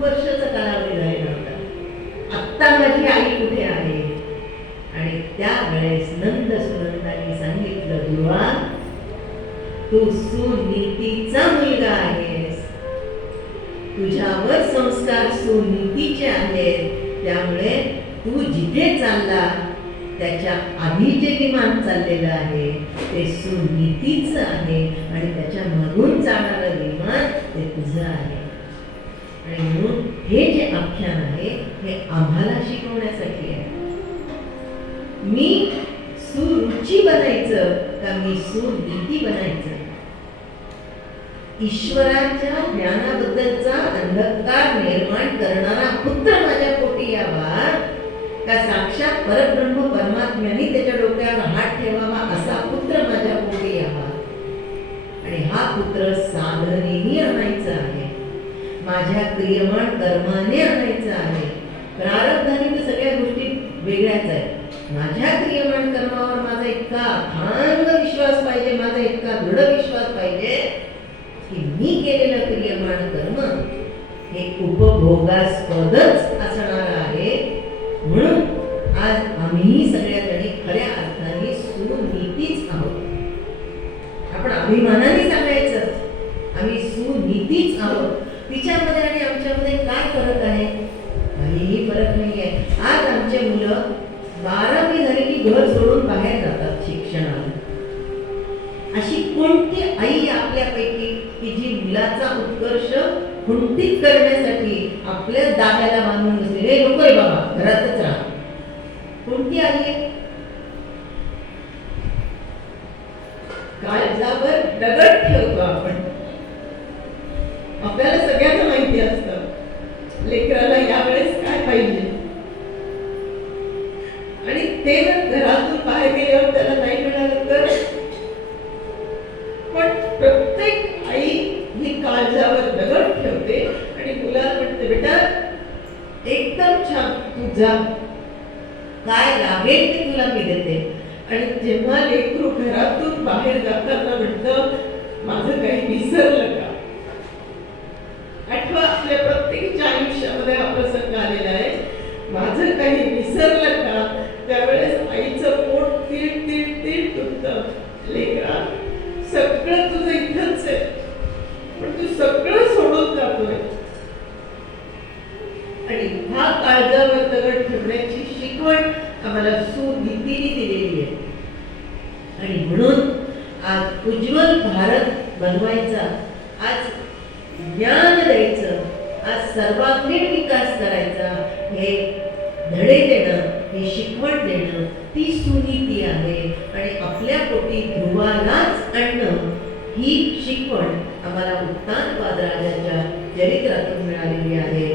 खूप वर्षाचा कालावधी झालेला होता. आत्ता माझी आई कुठे आहे? आणि त्यावेळेस नंद सुनंदाने सांगितलं दुर्वा तू सुनीतीचा मुलगा आहेस. तुझ्यावर संस्कार सुनीतीचे आहेत. त्यामुळे तू जिथे चालला त्याच्या आधी जे विमान चाललेलं आहे ते सुनीतीचं आहे. आणि त्याच्या मधून चालणारं विमान ते तुझं आहे. आणि म्हणून हे जे आख्यान आहे हे आम्हाला शिकवण्यासाठी आहे. मी सुरुची बनायचं का मी सुनीती बनायचं? ईश्वराच्या ज्ञानाबद्दलचा अंधकार निर्माण करणारा पुत्र माझ्या पोटी यावा का साक्षात परब्रह्म परमात्म्याने त्याच्या डोक्यावर हात ठेवावा असा पुत्र माझ्या पोटी यावा? आणि हा पुत्र साधनेही आणायचा. माझ्या क्रियमान कर्माने आणायचं आहे. प्रारब्धाने तर सगळ्या गोष्टी वेगळ्याच आहेत. माझ्या क्रियमान कर्मावर माझा इतका अथांग विश्वास पाहिजे माझा इतका दृढ विश्वास पाहिजे की मी केलेलं क्रियमान कर्म हे उपभोगास्पदच असणार आहे. म्हणून आज आम्ही सगळ्याकडे खऱ्या अर्थाने सुनीतीच आहोत. आपण अभिमानाने सांगायचं आम्ही सुनीतीच आहोत. तिच्यामध्ये आणि आमच्यामध्ये काय फरक आहे? काहीही फरक नाही आहे आज आमचे मुलं बारावी झाली की घर सोडून बाहेर जातात शिक्षणाला. अशी कोणती आई आपल्यापैकी की जी मुलाचा उत्कर्ष खुंटीत करण्यासाठी आपल्या दाब्याला बांधून बसली रे नको आहे बाबा घरातच राहा. कोणती आई आहे? काळजावर दगड ते घरातून बाहेर गेल्यावर त्याला नाही मिळालं तर? पण प्रत्येक आई ही काळजावर दगड ठेवते आणि मुलाला म्हणते बेटा एकदम छान तुझा काय लागेल ते तुला मी देते. आणि जेव्हा लेकरू घरातून बाहेर जाताना म्हणतं माझं काही विसरलं का? आठवा आपल्या प्रत्येकाच्या आयुष्यामध्ये हा प्रसंग आलेला आहे. माझं काही सगळं तुझं इथंच आहे. पण तू सगळं सोडून जातोय. आणि हा काळजावर दगड ठेवण्याची शिकवण आम्हाला सुनीतीने दिलेली आहे. आणि म्हणून आज उज्ज्वल भारत बनवायचा आज ज्ञान द्यायचं आज सर्वांगीण विकास करायचा हे धडे देणं हे शिकवण देणं ती सुनीती आहे. आणि आपल्या पोटी ध्रुवालाच ही शिकवण आम्हाला उत्तानपाद राजाच्या चरित्रातून मिळालेली आहे.